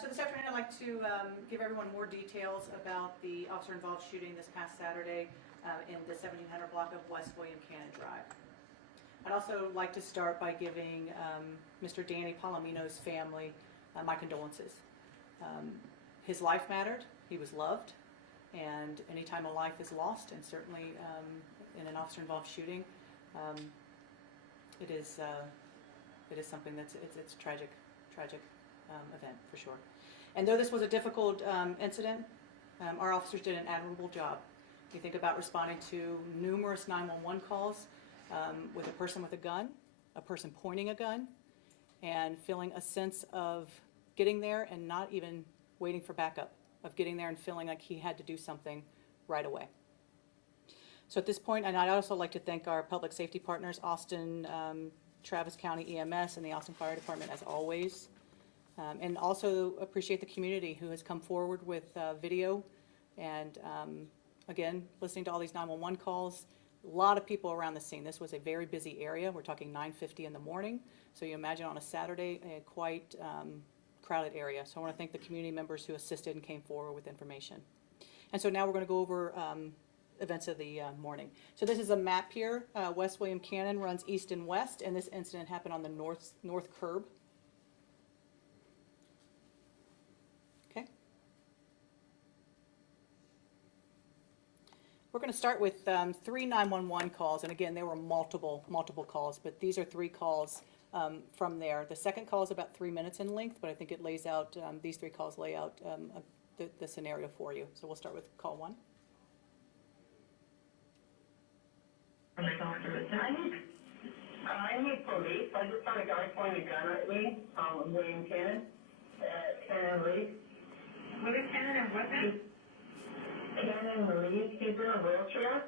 So this afternoon I'd like to give everyone more details about the officer-involved shooting this past Saturday in the 1700 block of West William Cannon Drive. I'd also like to start by giving Mr. Danny Palomino's family my condolences. His life mattered, he was loved, and anytime a life is lost, and certainly in an officer-involved shooting, it is something that's it's a tragic event for sure. And though this was a difficult incident, our officers did an admirable job. You think about responding to numerous 911 calls with a person with a gun, a person pointing a gun, and feeling a sense of getting there and not even waiting for backup, of getting there and feeling like he had to do something right away. So at this point, and I'd also like to thank our public safety partners, Austin, Travis County EMS, and the Austin Fire Department as always. And also appreciate the community who has come forward with video and again, listening to all these 911 calls. A lot of people around the scene. This was a very busy area. We're talking 9:50 in the morning. So you imagine on a Saturday, a quite crowded area. So I want to thank the community members who assisted and came forward with information. And so now we're going to go over events of the morning. So this is a map here. West William Cannon runs east and west, and this incident happened on the north curb. Okay. We're going to start with 3 911 calls, and again, there were multiple calls, but these are 3 calls from there. The second call is about 3 minutes in length, but I think it lays out, these 3 calls lay out the scenario for you. So we'll start with call 1. I need police. I just found a guy pointing a gun at me, William Cannon, Cannon Lee. William Cannon and what then? Cannon Lee. He's in a wheelchair.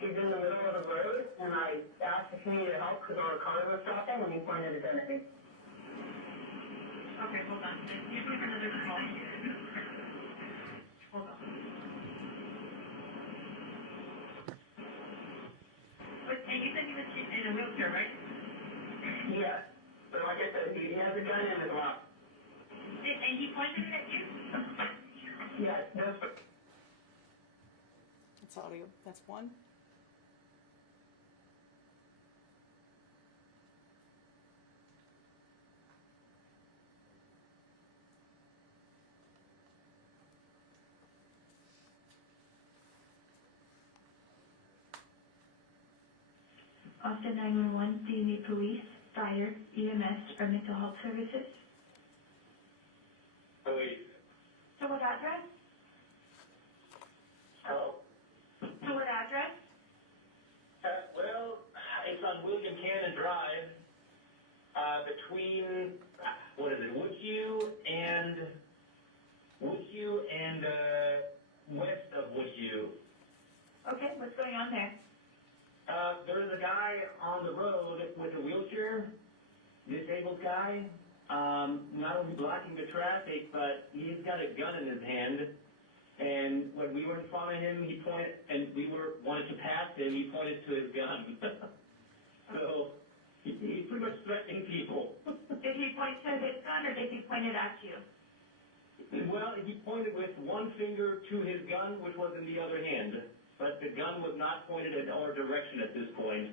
He's in the middle of the road, and I asked if he needed help because our car was stopping, and he pointed a gun at me. Okay, hold on. You can have another call. Hold on. And you said he was in a wheelchair, right? Yes. But like I said, he has a gun in his lap. And he pointed it at you? Yes. That's audio. That's 1. Austin 911, do you need police, fire, EMS, or mental health services? police. To what address? Hello? To what address? Well, it's on William Cannon Drive, between, what is it, Woodhue and west of Woodhue. Okay, what's going on there? There's a guy on the road with a wheelchair, disabled guy, not only blocking the traffic, but he's got a gun in his hand. And when we were in front of him, he pointed, and wanted to pass him, he pointed to his gun. So he's pretty much threatening people. Did he point to his gun or did he point it at you? Well, he pointed with one finger to his gun, which was in the other hand. But the gun was not pointed in our direction at this point.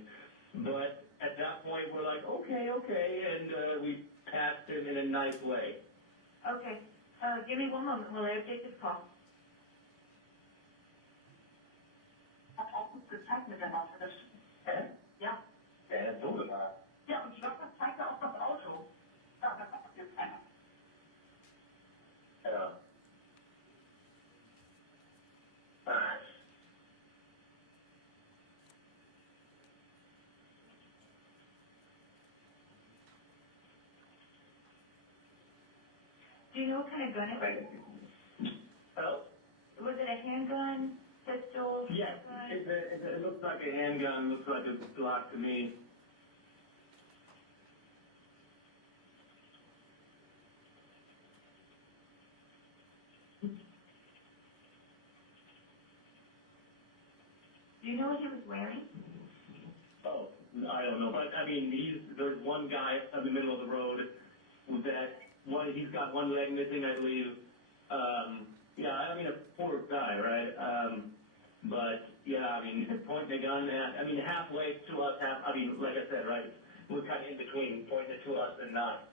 But at that point, we're like, okay, and we passed him in a nice way. Okay, give me 1 moment while I update this call. Zeig mir denn mal für das. Ja. So gemacht. Ja, und ich glaube, das zeigt auch das Auto. Ja, da kommt jetzt einer. Ja. Do you know what kind of gun it was? Oh. Was it a handgun, pistol? Yes, it looks like a handgun, looks like a Glock to me. Do you know what he was wearing? Oh, I don't know, but I mean, there's one guy in the middle of the road that he's got one leg missing, I believe. Yeah, I mean, a poor guy, right? But yeah, I mean, pointing a gun at, I mean, halfway to us, I mean, like I said, right, we're kind of in between pointing it to us and not.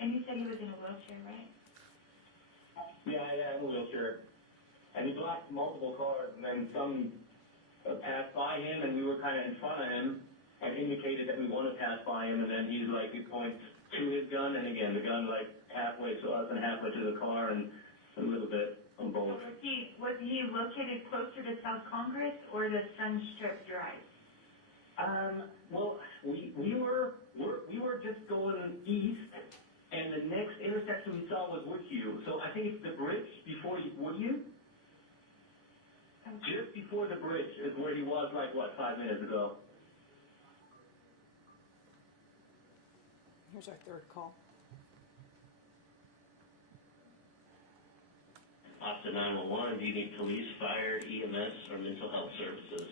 And you said he was in a wheelchair, right? Yeah, in a wheelchair. And he blocked multiple cars, and then some passed by him, and we were kind of in front of him, and indicated that we want to pass by him, and then he's like, he points to his gun, and again, the gun like halfway to us and halfway to the car, and a little bit on both. Was he located closer to South Congress or the Sunstrip Drive? Well, we were just going east, and the next intersection we saw was Woodhue. So I think it's the bridge before Woodhue. Okay. Just before the bridge is where he was, like, what, 5 minutes ago. Here's our third call. Officer 911, do you need police, fire, EMS, or mental health services?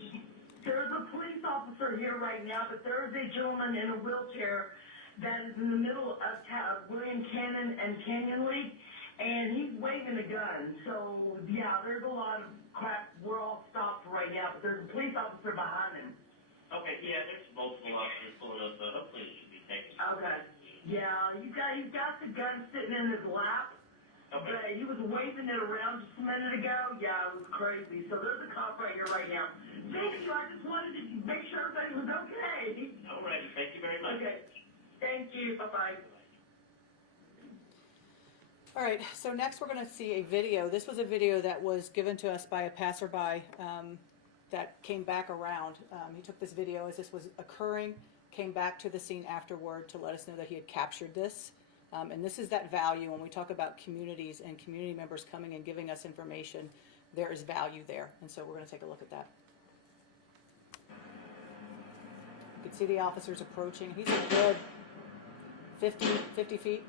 There's a police officer here right now, but there is a gentleman in a wheelchair that is in the middle of William Cannon and Canyon League, and he's waving a gun. So, yeah, there's a lot of crap. We're all stopped right now, but there's a police officer behind him. Okay, yeah, there's multiple officers pulling up, but hopefully it should be taken. Okay. Yeah, he's got the gun sitting in his lap. Okay. But he was waving it around just a minute ago. Yeah, it was crazy. So there's a cop right here right now. Thank you. I just wanted to make sure everybody was okay. All right, thank you very much. Okay. Thank you. Bye-bye. All right, so next we're going to see a video. This was a video that was given to us by a passerby that came back around. He took this video as this was occurring, came back to the scene afterward to let us know that he had captured this. And this is that value when we talk about communities and community members coming and giving us information. There is value there, and so we're going to take a look at that. You can see the officers approaching. He's a good 50 feet.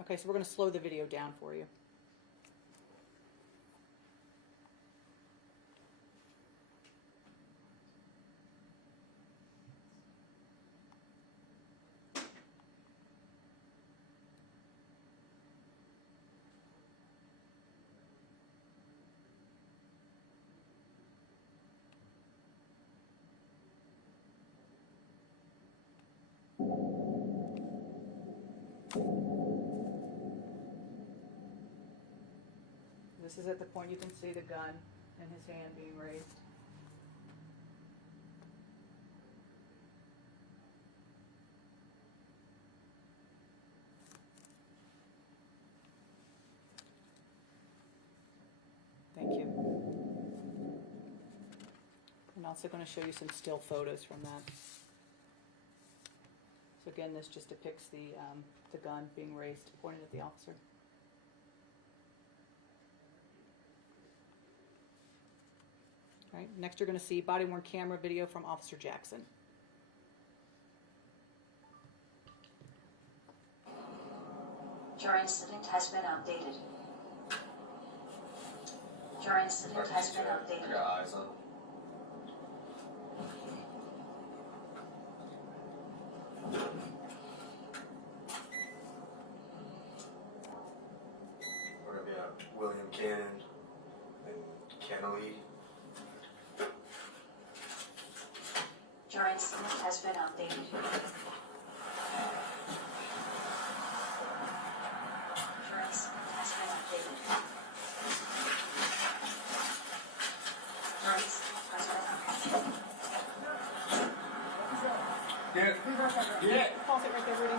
Okay, so we're going to slow the video down for you. This is at the point you can see the gun in his hand being raised. Thank you. I'm also going to show you some still photos from that. So again, this just depicts the gun being raised, pointed at the officer. All right, next you're going to see body-worn camera video from Officer Jackson. Your incident has been updated. Your incident has been updated. I got eyes on. We're gonna be at William Cannon and Kennelly. Your incident has been updated. Your incident has been updated. Your incident has been updated. Yeah. Pause it right there, Rudy.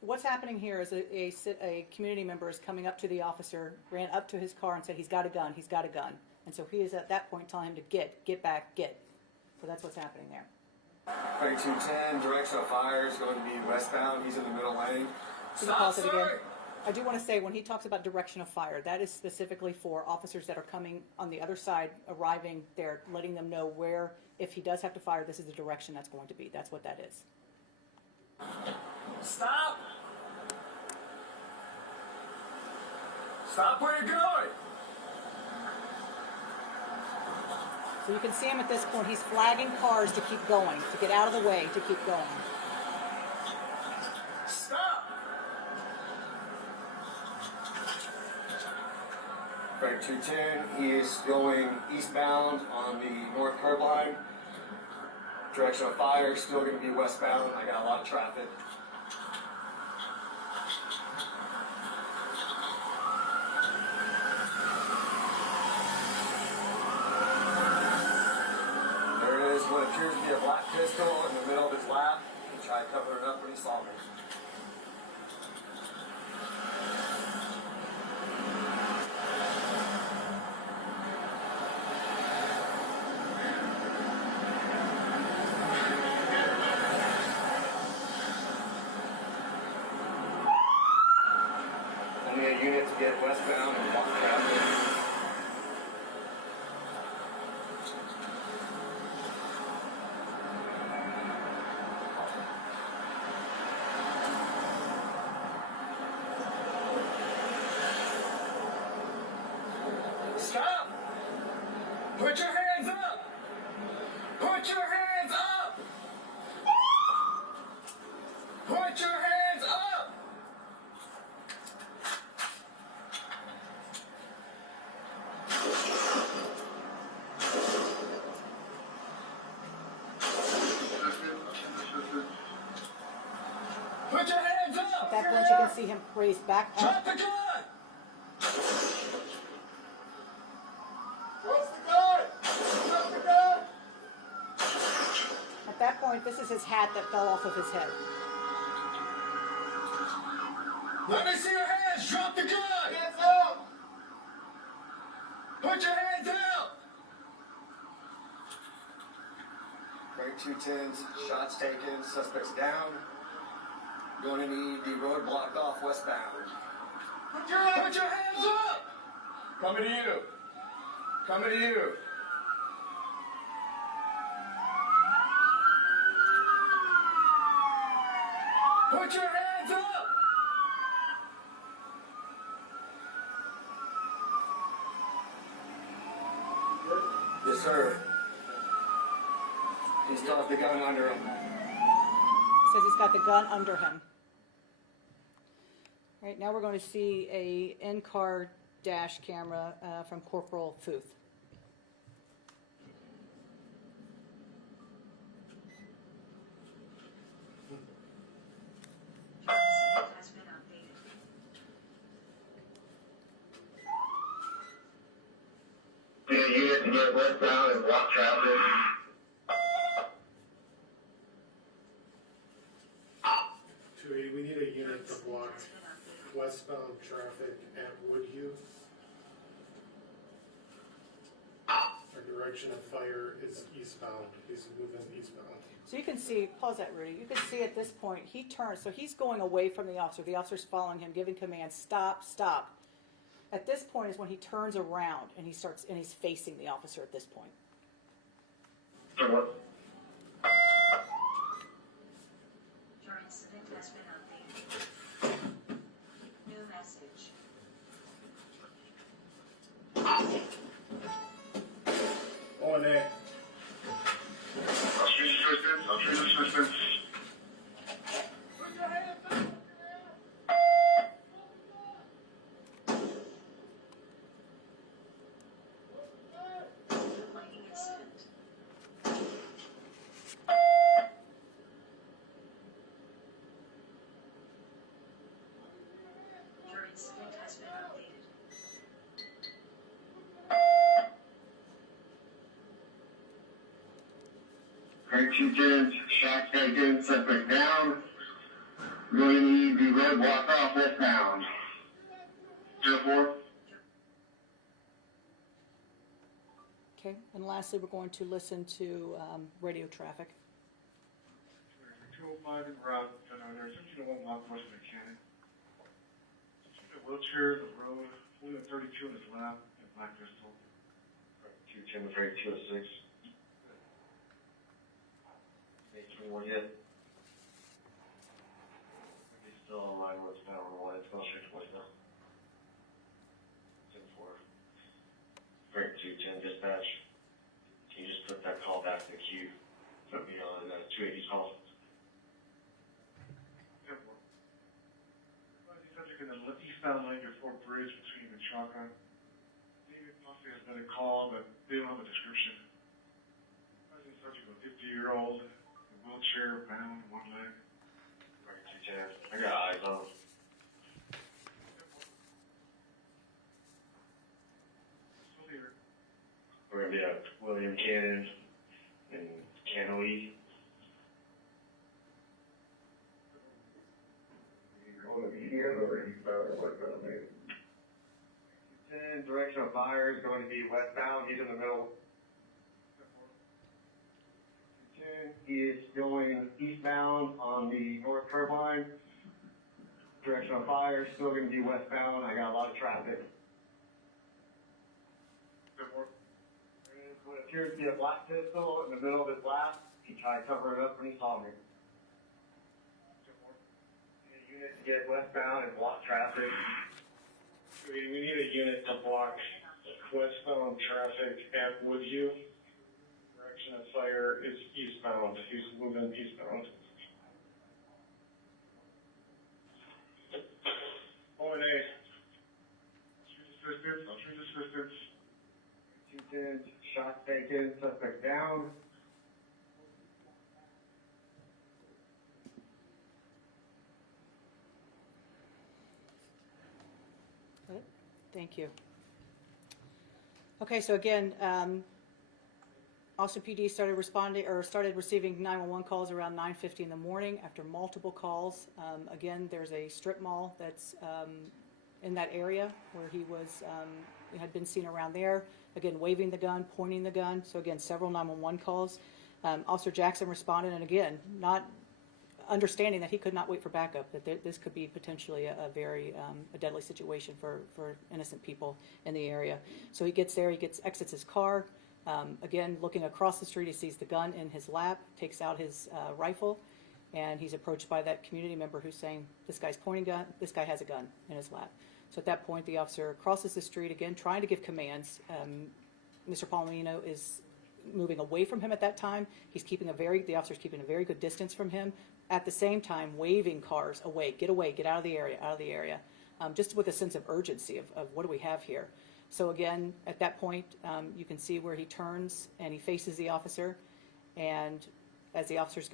What's happening here is a community member is coming up to the officer, ran up to his car and said, he's got a gun, he's got a gun. And so he is at that point telling him to get back, get. So that's what's happening there. 3210, direction of fire is going to be westbound. He's in the middle lane. Can you pause it again? I do want to say, when he talks about direction of fire, that is specifically for officers that are coming on the other side, arriving there, letting them know where, if he does have to fire, this is the direction that's going to be. That's what that is. Stop! Stop where you're going! So you can see him at this point. He's flagging cars to keep going, to get out of the way, to keep going. Stop! Right 210, he is going eastbound on the north curb line. Direction of fire, still going to be westbound. I got a lot of traffic. There is what appears to be a black pistol in the middle of his lap. He tried covering it up when he saw me. Only a unit to get westbound and walk traffic. Stop! Put your hands up! Put your hands up! Put your hands up! Put your hands up! At that point, you can see him raised back Drop up. the gun! What's the gun? Drop the gun! At that point, this is his hat that fell off of his head. Let me see your hands! Drop the gun! Hands up! Put your hands out! Break 210s, shots taken, suspects down. Going to need the road blocked off westbound. Put your hands up! Coming to you. Coming to you. Put your hands up! Yes, sir. He's got the gun under him. Says he's got the gun under him. All right, now we're going to see a in-car dash camera from Corporal Futh. Has been updated. Need a unit to get westbound and block traffic. We need a unit to block westbound traffic at Woodhue. Our direction of fire is eastbound. He's moving eastbound. So you can see, pause that, Rudy. You can see at this point, he turns, so he's going away from the officer. The officer's following him, giving commands, stop, stop. At this point is when he turns around and he's facing the officer at this point. Your incident has been updated. New message. O&A. I'll treat assistance. Lighting incident. Your incident has been updated. Break 210s, shots taken, suspect down. Going to need the road blocked off westbound. 04. Okay, and lastly, we're going to listen to radio traffic. 205 in route, there's 1501 block west of the cannon. A wheelchair, the road, holding a 32 in his lap, and black pistol. 210 with rate 206. 821 yet. He's still on line where it's now on the line, it's going straight to west now. 10-4. Rate 210 dispatch. Can you 280 calls. Subject in the eastbound lane before bridge between Menchaca. David Buffy has been a call, but they don't have a description. Subject of a 50-year-old, wheelchair, bound, one leg. Right, 210. I got eyes on him. Still here. We're gonna be at William Cannon and Canoe. Direction of fire is going to be westbound. He's in the middle. He is going eastbound on the north curb line. Direction of fire is still going to be westbound. I got a lot of traffic. What appears to be a black pistol in the middle of his lap. He tried covering it up when he saw me. Unit to get westbound and block traffic. We need a unit to block westbound traffic at Woodview. Direction of fire is eastbound. He's moving eastbound. Point A. Street assistance. 210, shots taken, suspect down. Thank you. Okay, so again, Austin PD started receiving 911 calls around 9:50 in the morning after multiple calls. Again, there's a strip mall that's in that area where he was had been seen around there. Again, waving the gun, pointing the gun. So again, several 911 calls. Officer Jackson responded, and again, not understanding that he could not wait for backup, that this could be potentially a very a deadly situation for innocent people in the area. So he gets there, exits his car. Again, looking across the street, he sees the gun in his lap, takes out his rifle, and he's approached by that community member who's saying, this guy's pointing gun, this guy has a gun in his lap. So at that point, the officer crosses the street again, trying to give commands. Mr. Palomino is moving away from him at that time. The officer's keeping a very good distance from him. At the same time, waving cars away, get out of the area, just with a sense of urgency of what do we have here. So again, at that point, you can see where he turns and he faces the officer, and as the officer's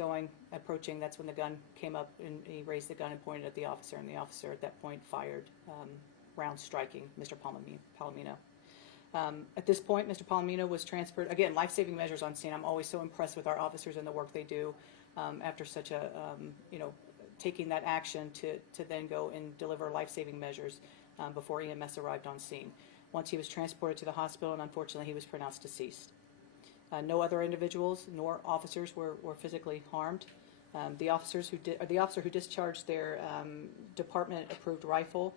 approaching, that's when the gun came up, and he raised the gun and pointed at the officer, and the officer at that point fired rounds striking Mr. Palomino. At this point, Mr. Palomino was transferred. Again, life-saving measures on scene. I'm always so impressed with our officers and the work they do after such a, taking that action to then go and deliver life-saving measures before EMS arrived on scene. Once he was transported to the hospital, and unfortunately he was pronounced deceased. No other individuals nor officers were physically harmed. The officer who discharged their department-approved rifle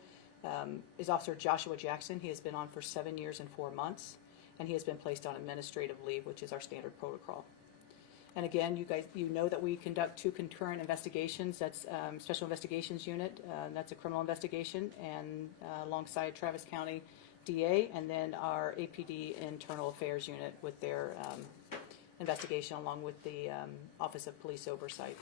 is Officer Joshua Jackson. He has been on for 7 years and 4 months, and he has been placed on administrative leave, which is our standard protocol. And again, you know that we conduct 2 concurrent investigations. That's Special Investigations Unit. That's a criminal investigation, and alongside Travis County DA, and then our APD Internal Affairs Unit with their investigation, along with the Office of Police Oversight.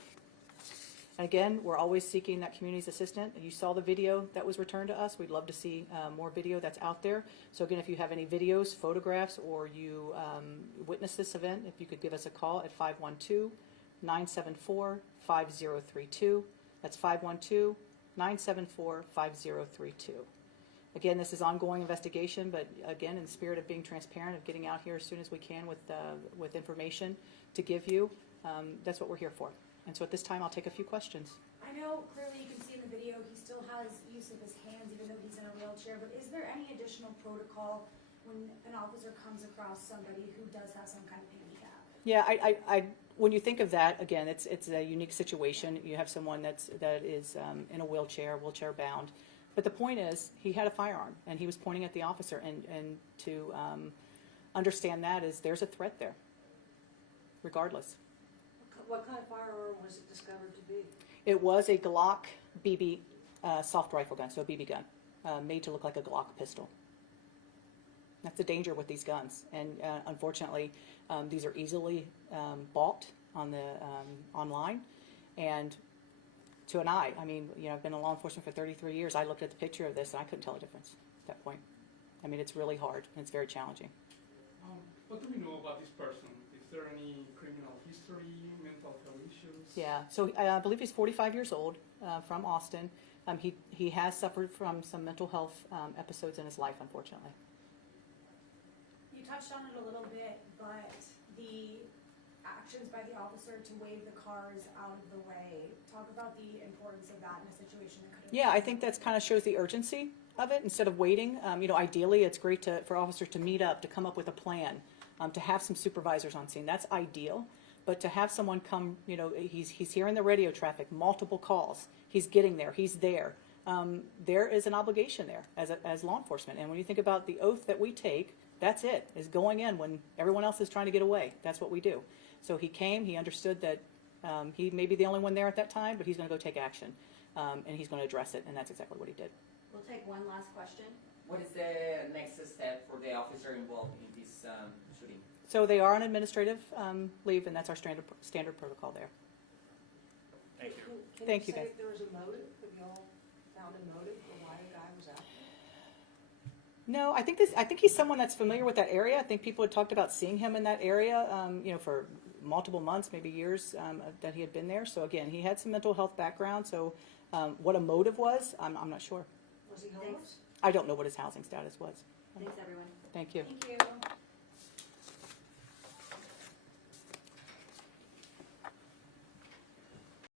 And again, we're always seeking that community's assistance. You saw the video that was returned to us. We'd love to see more video that's out there. So again, if you have any videos, photographs, or you witnessed this event, if you could give us a call at 512-974-5032. That's 512-974-5032. Again, this is ongoing investigation, but again, in the spirit of being transparent, of getting out here as soon as we can with information to give you, that's what we're here for. And so at this time, I'll take a few questions. I know clearly you can see in the video he still has use of his hands even though he's in a wheelchair, but is there any additional protocol when an officer comes across somebody who does have some kind of handicap? Yeah, when you think of that, again, it's a unique situation. You have someone that is in a wheelchair bound. But the point is, he had a firearm, and he was pointing at the officer, and to understand that is there's a threat there, regardless. What kind of firearm was it discovered to be? It was a Glock BB soft rifle gun, so a BB gun, made to look like a Glock pistol. That's the danger with these guns, and unfortunately, these are easily bought. online, and to an eye. I mean, you know, I've been in law enforcement for 33 years. I looked at the picture of this and I couldn't tell a difference at that point. I mean, it's really hard and it's very challenging. What do we know about this person? Is there any criminal history, mental health issues? Yeah, so I believe he's 45 years old, from Austin. He has suffered from some mental health episodes in his life, unfortunately. You touched on it a little bit, but the actions by the officer to wave the cars out of the way, talk about the importance of that in a situation that could have... Yeah, I think that's kind of shows the urgency of it instead of waiting. You know, ideally, it's great for officers to meet up, to come up with a plan, to have some supervisors on scene. That's ideal. But to have someone come, you know, he's hearing the radio traffic, multiple calls. He's getting there. He's there. There is an obligation there as law enforcement. And when you think about the oath that we take, that's it, is going in when everyone else is trying to get away. That's what we do. So he came. He understood that he may be the only one there at that time, but he's going to go take action. And he's going to address it, and that's exactly what he did. We'll take one last question. What is the next step for the officer involved in this shooting? So they are on administrative leave, and that's our standard protocol there. Thank you. Thank you, Can guys. you say if there was a motive? Have y'all found a motive for why the guy was out there? No, I think he's someone that's familiar with that area. I think people had talked about seeing him in that area, you know, for multiple months, maybe years that he had been there. So again, he had some mental health background. So what a motive was, I'm not sure. Was he homeless? I don't know what his housing status was. Thanks, everyone. Thank you. Thank you.